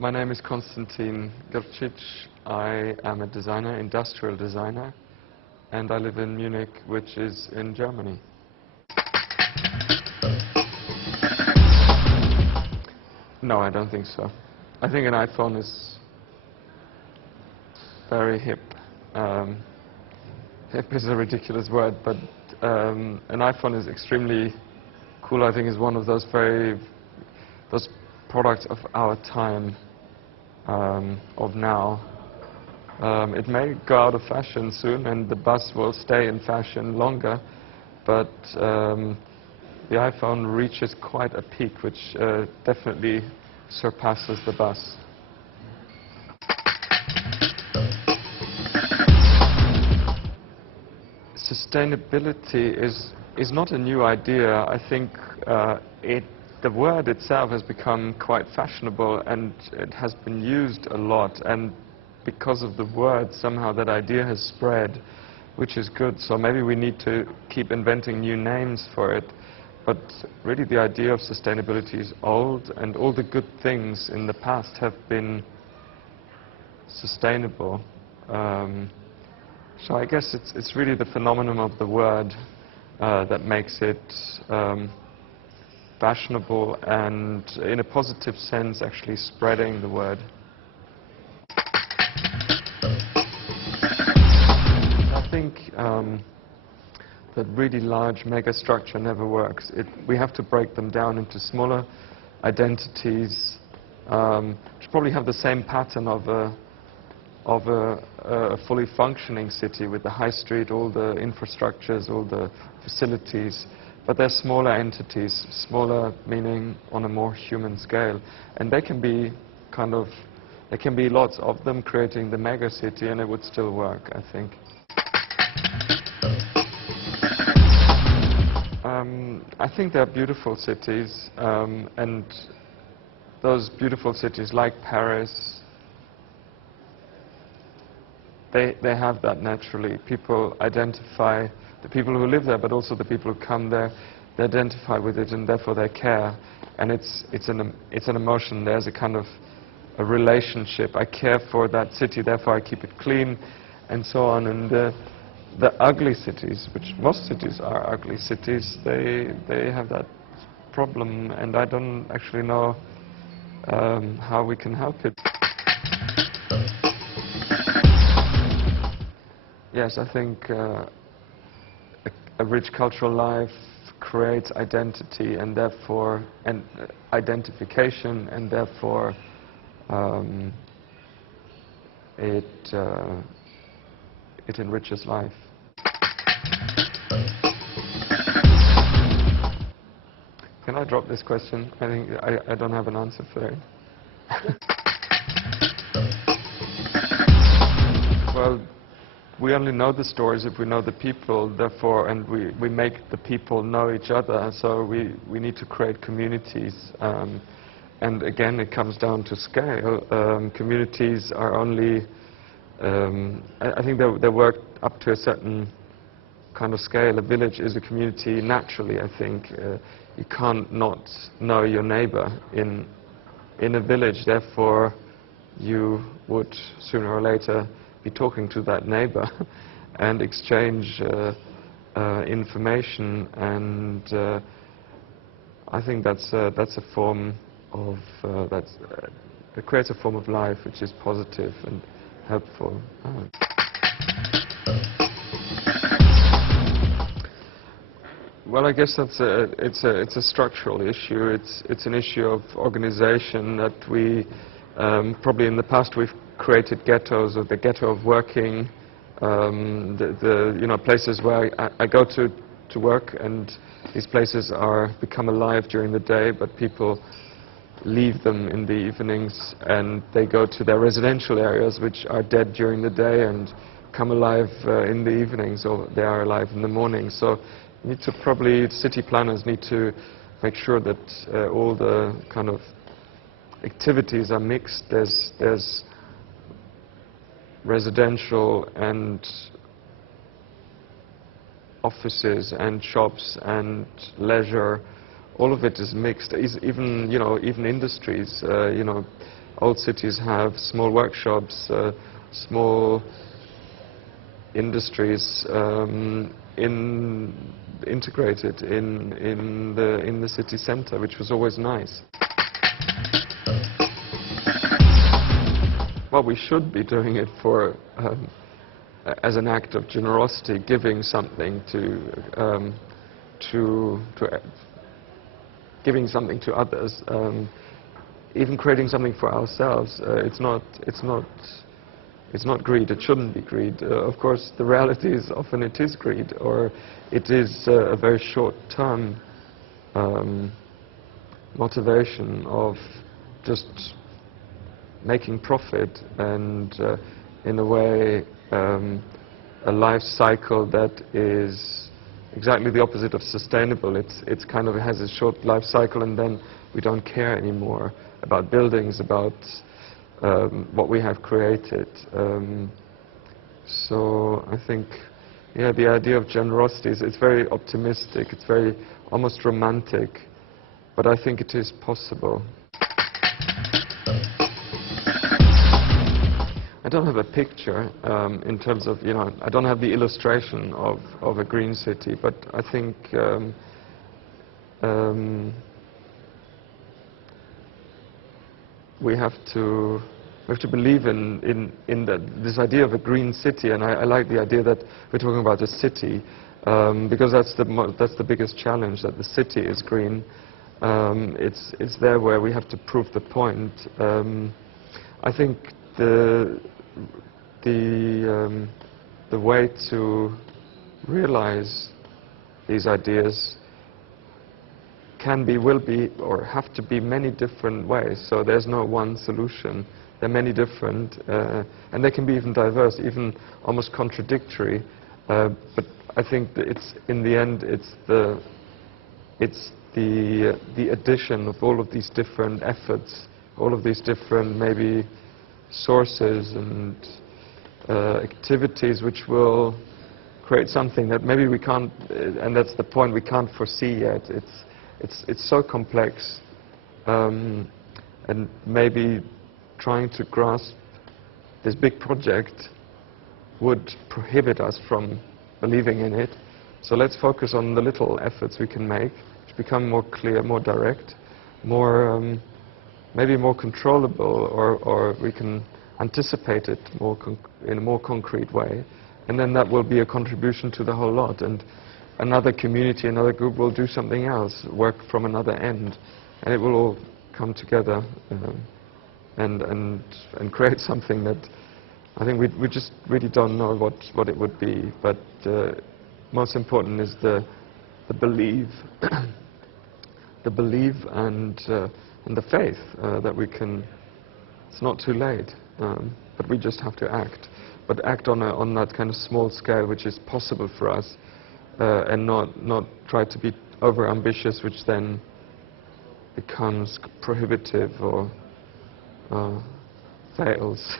My name is Konstantin Grcic. I am a designer, industrial designer, and I live in Munich, which is in Germany. No, I don't think so. I think an iPhone is very hip. Hip is a ridiculous word, but an iPhone is extremely cool. I think is one of those products of our time, of now. It may go out of fashion soon, and the bus will stay in fashion longer, but the iPhone reaches quite a peak, which definitely surpasses the bus. Sustainability is not a new idea. I think the word itself has become quite fashionable, and it has been used a lot, and because of the word, somehow that idea has spread, which is good. So maybe we need to keep inventing new names for it. But really the idea of sustainability is old, and all the good things in the past have been sustainable. So I guess it's really the phenomenon of the word that makes it fashionable and, in a positive sense, actually spreading the word. I think that really large megastructure never works. We have to break them down into smaller identities, which probably have the same pattern of a fully functioning city with the high street, all the infrastructures, all the facilities. But they're smaller entities, smaller meaning on a more human scale. And they can be there can be lots of them creating the mega city, and it would still work, I think. I think they're beautiful cities, and those beautiful cities like Paris, they have that naturally. People identify, the people who live there, but also the people who come there, they identify with it, and therefore they care. And it's an emotion. There's a kind of a relationship. I care for that city, therefore I keep it clean, and so on. And the ugly cities, which most cities are ugly cities, they have that problem, and I don't actually know how we can help it. Yes, I think a rich cultural life creates identity, and therefore identification, and therefore it enriches life. Can I drop this question? I think I don't have an answer for it. Well, we only know the stories if we know the people, therefore, and we make the people know each other, so we need to create communities. And again, it comes down to scale. Communities are only, I think they work up to a certain kind of scale. A village is a community naturally, I think. You can't not know your neighbor in a village, therefore you would sooner or later be talking to that neighbor and exchange information, and I think that's a form of it creates a form of life which is positive and helpful. Well, I guess it's a structural issue. It's an issue of organization that we probably in the past we've created ghettos, or the ghetto of working, places where I go to work, and these places become alive during the day, but people leave them in the evenings, and they go to their residential areas, which are dead during the day and come alive in the evenings, or they are alive in the morning. So city planners need to make sure that all the kind of activities are mixed. There's residential and offices and shops and leisure. All of it is mixed. Even industries. old cities have small workshops, small industries integrated in the city centre, which was always nice. Well, we should be doing it for as an act of generosity, giving something giving something to others, even creating something for ourselves. It's not greed. It shouldn't be greed. Of course, the reality is often it is greed, or it is a very short-term motivation of just making profit, and in a way a life cycle that is exactly the opposite of sustainable. It's kind of has a short life cycle, and then we don't care anymore about buildings, about what we have created. So I think, yeah, the idea of generosity is, it's very optimistic, it's very almost romantic, but I think it is possible. I don't have a picture in terms of, you know, I don't have the illustration of a green city, but I think we have to believe in this idea of a green city, and I like the idea that we're talking about a city, because that's the biggest challenge, that the city is green. It's there where we have to prove the point. I think the way to realize these ideas can be, will be, or have to be many different ways. So there's no one solution. There are many different, and they can be even diverse, even almost contradictory. But I think that it's, in the end, it's the addition of all of these different efforts, all of these different maybe sources and activities, which will create something that maybe we can't, and that's the point, we can't foresee yet. It's so complex, and maybe trying to grasp this big project would prohibit us from believing in it. So let's focus on the little efforts we can make to become more clear, more direct, more maybe more controllable, or we can anticipate it more in a more concrete way, and then that will be a contribution to the whole lot, and another community, another group will do something else, work from another end, and it will all come together and create something that I think we just really don't know what it would be. But most important is the belief, the belief and the faith that we can. It's not too late, but we just have to act. But act on that kind of small scale, which is possible for us, and not try to be over-ambitious, which then becomes prohibitive or fails.